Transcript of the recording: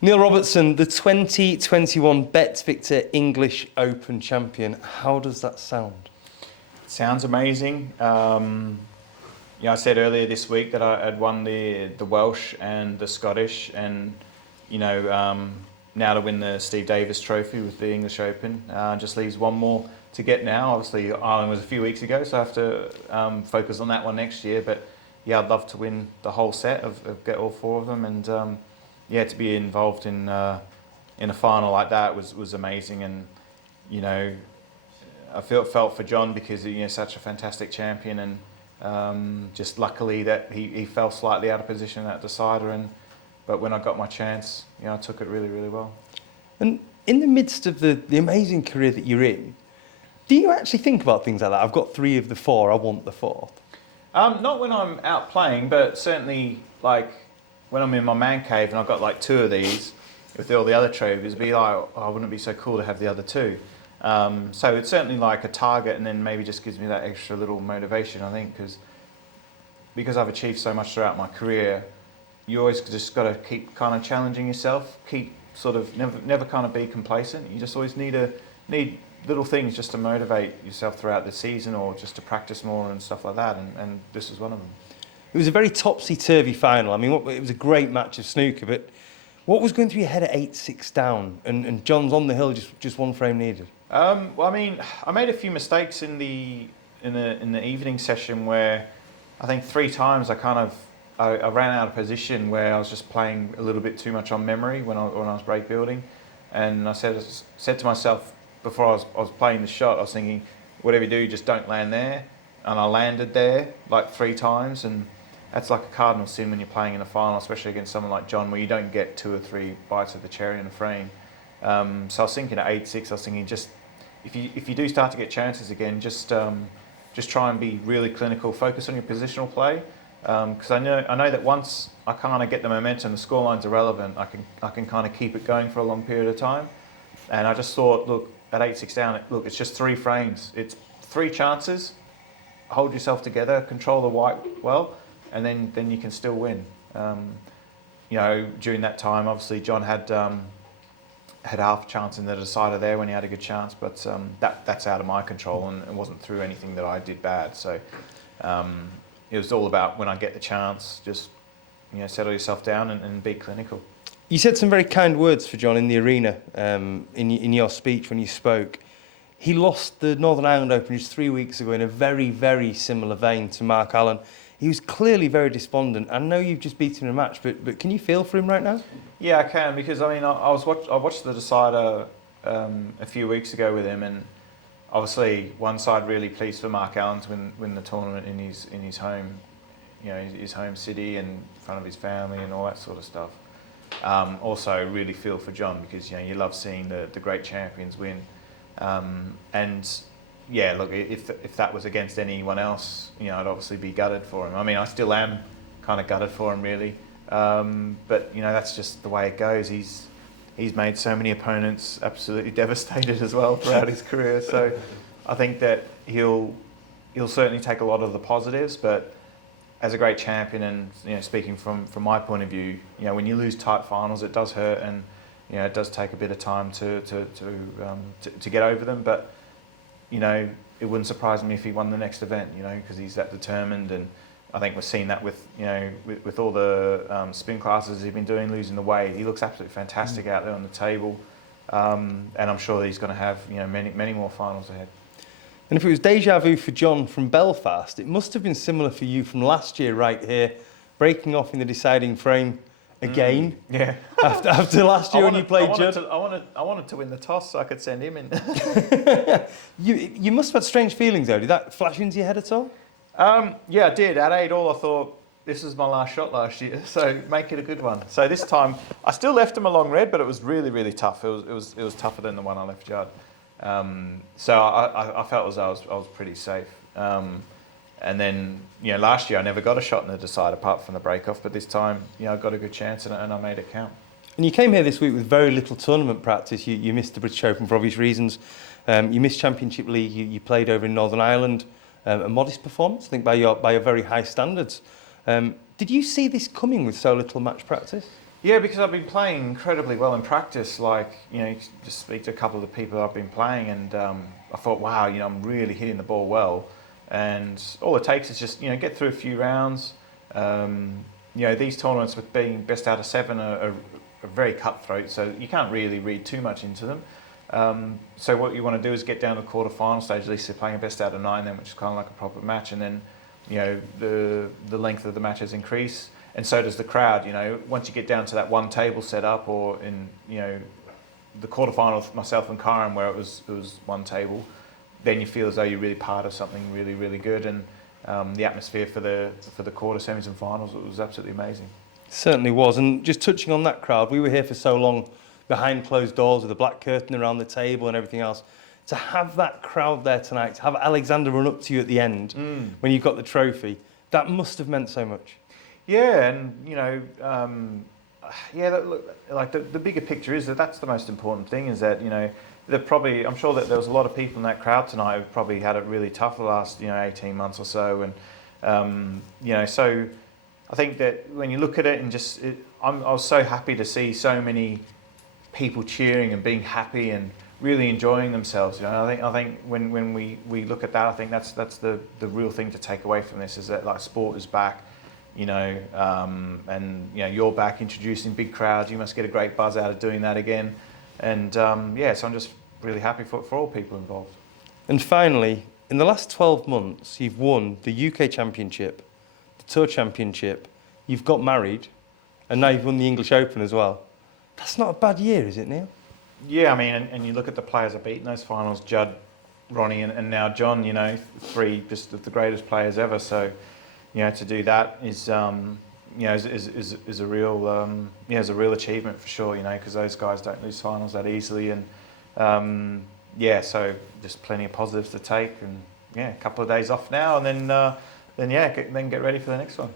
Neil Robertson, the 2021 BetVictor English Open champion. How does that sound? Sounds amazing. I said earlier this week that I had won the Welsh and the Scottish, and now to win the Steve Davis Trophy with the English Open. Just leaves one more to get now. Obviously, Ireland was a few weeks ago, so I have to focus on that one next year. But yeah, I'd love to win the whole set get all four of them, and to be involved in a final like that was amazing. And I felt for John because he's such a fantastic champion, and just luckily that he fell slightly out of position at decider. But when I got my chance, I took it really, really well. And in the midst of the amazing career that you're in, do you actually think about things like that? I've got 3 of the 4, I want the 4th. Not when I'm out playing, but certainly like when I'm in my man cave and I've got like 2 of these with all the other trophies, it'd be like, oh, wouldn't it be so cool to have the other 2? So it's certainly like a target, and then maybe just gives me that extra little motivation, I think, because I've achieved so much throughout my career. You always just got to keep kind of challenging yourself, keep sort of never kind of be complacent. You just always need little things just to motivate yourself throughout the season, or just to practice more and stuff like that, and this is one of them. It was a very topsy-turvy final. I mean, it was a great match of snooker, but what was going through your head at 8-6 down, and John's on the hill, just one frame needed? Well, I mean, I made a few mistakes in the evening session where I think 3 times I ran out of position, where I was just playing a little bit too much on memory when I was break building, and I said to myself before I was playing the shot, I was thinking, whatever you do, just don't land there. And I landed there like 3 times, and that's like a cardinal sin when you're playing in a final, especially against someone like John, where you don't get 2 or 3 bites of the cherry in a frame. So I was thinking at 8-6, I was thinking, just if you do start to get chances again, just try and be really clinical, focus on your positional play. Because I know that once I kind of get the momentum, the scoreline's irrelevant. I can kind of keep it going for a long period of time. And I just thought, look, at 8-6 down, it's just 3 frames. It's 3 chances. Hold yourself together, control the white well, and then you can still win. During that time, obviously John had half a chance in the decider there when he had a good chance, but that's out of my control, and it wasn't through anything that I did bad. So it was all about, when I get the chance, just settle yourself down and be clinical. You said some very kind words for John in the arena in your speech when you spoke. He lost the Northern Ireland Open just 3 weeks ago in a very, very similar vein to Mark Allen. He was clearly very despondent. I know you've just beaten him in a match, but can you feel for him right now? Yeah, I can, because I mean, I watched the decider a few weeks ago with him, and obviously one side really pleased for Mark Allen to win the tournament in his home, his home city, and in front of his family and all that sort of stuff. Also really feel for John, because you love seeing the great champions win. And yeah, look, if that was against anyone else, I'd obviously be gutted for him. I mean, I still am kind of gutted for him, really. But that's just the way it goes. He's made so many opponents absolutely devastated as well throughout his career. So I think that he'll certainly take a lot of the positives, but as a great champion, and speaking from my point of view, when you lose tight finals, it does hurt, and it does take a bit of time to get over them. But it wouldn't surprise me if he won the next event, because he's that determined. And I think we've seen that with all the spin classes he's been doing, losing the weight. He looks absolutely fantastic out there on the table, and I'm sure that he's going to have many more finals ahead. And if it was deja vu for John from Belfast, it must have been similar for you from last year right here, breaking off in the deciding frame again. Yeah. After last year when you played Judd. I wanted to win the toss so I could send him in. You must have had strange feelings though. Did that flash into your head at all? Yeah, I did. At 8-all, I thought, this is my last shot last year, so make it a good one. So this time, I still left him a long red, but it was really, really tough. It was tougher than the one I left Judd. So I felt as though I was pretty safe. And then, last year I never got a shot in the decider apart from the break-off, but this time, I got a good chance and I made it count. And you came here this week with very little tournament practice. You missed the British Open for obvious reasons. You missed Championship League. You played over in Northern Ireland. A modest performance, I think, by your very high standards. Did you see this coming with so little match practice? Yeah, because I've been playing incredibly well in practice. Like, you just speak to a couple of the people I've been playing, and I thought, wow, I'm really hitting the ball well. And all it takes is just, get through a few rounds. These tournaments with being best out of 7 are very cutthroat, so you can't really read too much into them. So what you want to do is get down to the quarter-final stage. At least they're playing a best out of 9 then, which is kind of like a proper match. And then, the length of the matches increase. And so does the crowd. Once you get down to that one table setup, or in the quarterfinal with myself and Karen, where it was one table, then you feel as though you're really part of something really, really good. And the atmosphere for the quarter, semis, and finals was absolutely amazing. Certainly was. And just touching on that crowd, we were here for so long behind closed doors with a black curtain around the table and everything else. To have that crowd there tonight, to have Alexander run up to you at the end when you got the trophy, that must have meant so much. Yeah, and the bigger picture is that's the most important thing. Is that I'm sure that there was a lot of people in that crowd tonight who probably had it really tough the last 18 months or so, and so I think that when you look at it and I was so happy to see so many people cheering and being happy and really enjoying themselves. I think when we look at that, I think that's the real thing to take away from this, is that like sport is back. And you're back introducing big crowds. You must get a great buzz out of doing that again. And so I'm just really happy for all people involved. And finally, in the last 12 months, you've won the UK Championship, the Tour Championship, you've got married, and now you've won the English Open as well. That's not a bad year, is it, Neil? Yeah, I mean, and you look at the players I've beaten those finals: Judd, Ronnie, and now John. 3 just of the greatest players ever. So, to do that is a real achievement for sure. Because those guys don't lose finals that easily, and so just plenty of positives to take, and a couple of days off now, and then get ready for the next one.